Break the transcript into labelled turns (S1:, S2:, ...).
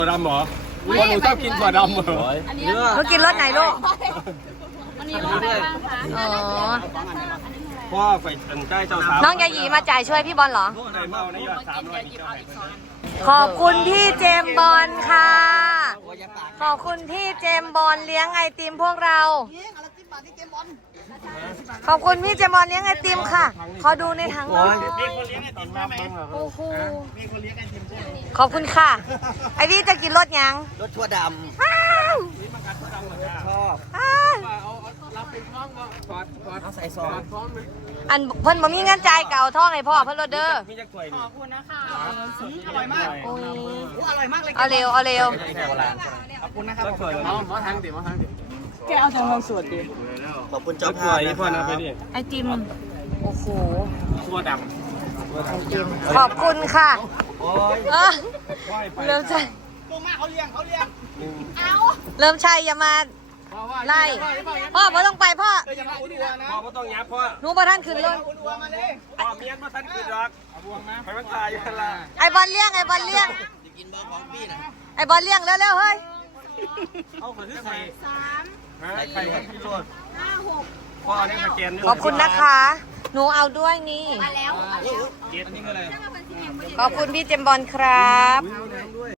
S1: ถั่วดำเหรอคนหนูชอบกินถั่วดำเหรอ
S2: เขากินรสไหนลูก
S3: วันนี้รสอะไรบ้างคะ
S2: อ๋อ
S1: พ่อไปสนใจเจ้าสาว
S2: น้องยาหยีมาจ่ายช่วยพี่บอลเหรอ
S1: ในเมาในยอด300นี่เจ้าไหน
S2: ขอบคุณพี่เจมส์บอลค่ะ ขอบคุณพี่เจมส์บอลเลี้ยงไอติมพวกเรา ขอบคุณพี่เจมส์บอลเลี้ยงไอติมค่ะ ขอดูในถังหน่อย
S1: มีคนเลี้ยงไอติมใช่ไหม
S2: โอ้โหขอบคุณค่ะ ไอพี่จะกินรสยัง
S4: รถชั่วด
S2: อ้าว
S4: ำชอบ
S2: อ้าว
S1: รับเป็นท้องก็ปอด
S4: เอาใส่ซอง
S1: ท้องเลย
S2: อันเพิ่นบ่มีเงินจ่ายเก่าท่องให้พ่อเพิ่นรถเด้อ
S1: มีจักถ้วยนี่
S3: ขอบคุณนะคะ
S1: อร่อยมาก
S2: โอ้ย
S4: อร่อยมากเลย
S2: เอาเร็วเอาเร็ว
S4: โบราณขอบคุณนะครับ
S1: จักถ้วยมาทางดิมาทางดิ
S3: แกเอาแต่เงินสดดิ
S4: ขอบคุณ
S1: จั
S4: เจ้าก
S1: ถ้
S4: ภา
S1: วย
S4: พ
S1: นี่
S4: นะ
S1: พ่อ
S4: ค
S1: นะ
S4: รับ
S1: ไปดิ
S2: ไอติม โอ้โห
S1: ถั่วด
S2: ขอบคุณค่ะ
S4: โอ้ย
S2: เออ
S1: ำ
S2: เริ่มใช่
S4: ลงมาเขาเลี้ยง
S2: เริ่มใช่อย่ามาไล่พ่อต้องไปพ่อ
S4: อย่ามาอุดวนะ
S1: พ่อไม่ต้องยับพ่อ
S2: หนูประท่านขึ้นรถ
S4: อุดวมาเลย
S1: พ่อเมียนมาทันคืนรักไปมันตายอยู่ละ
S2: ไอบอลเลี้ยงไอบอลเลี้ยง
S4: จะกินเบอร์ของพี่นะ
S2: ไอบอลเลี้ยงเร็วๆเฮ้ย
S1: เอาขอที่ใส่
S3: 3
S1: ใครครับพี่โรด
S3: 5 6
S1: พ่อเนี่ยมาแกน
S2: ขอบคุณนะคะ หนูเอาด้วยนี่
S3: มาแล้ว
S1: เกตอันนี้คืออะไร
S2: ขอบคุณพี่เจมส์บอลครับ